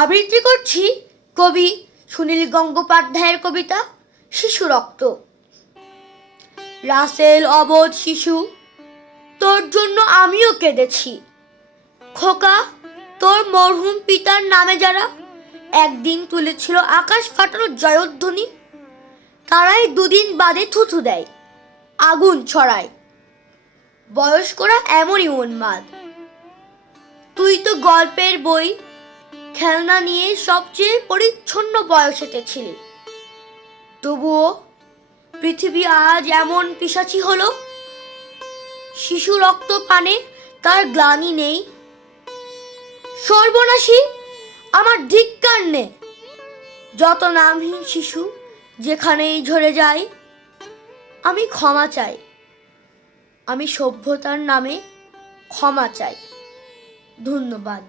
আবৃত্তি করছি কবি সুনীল গঙ্গোপাধ্যায়ের কবিতা শিশু রক্ত। রাসেল অবোধ শিশু, তোর জন্য আমিও কেঁদেছি। খোকা, তোর মরহুম পিতার নামে যারা একদিন তুলেছিল আকাশ ফাটানো জয়ধ্বনি, তারাই দুদিন বাদে থুথু দেয়, আগুন ছড়ায়। বয়স্করা এমনই উন্মাদ। তুই তো গল্পের বই, খেলনা নিয়ে সবচেয়ে পরিচ্ছন্ন বয়সেতে ছিলি। তবুও পৃথিবী আজ এমন পিশাচি হলো, শিশু রক্ত পানে তার গ্লানি নেই। সর্বনাশী, আমার ধিক্কার নে। যত নামহীন শিশু যেখানেই ঝরে যায়, আমি ক্ষমা চাই, আমি সভ্যতার নামে ক্ষমা চাই। ধন্যবাদ।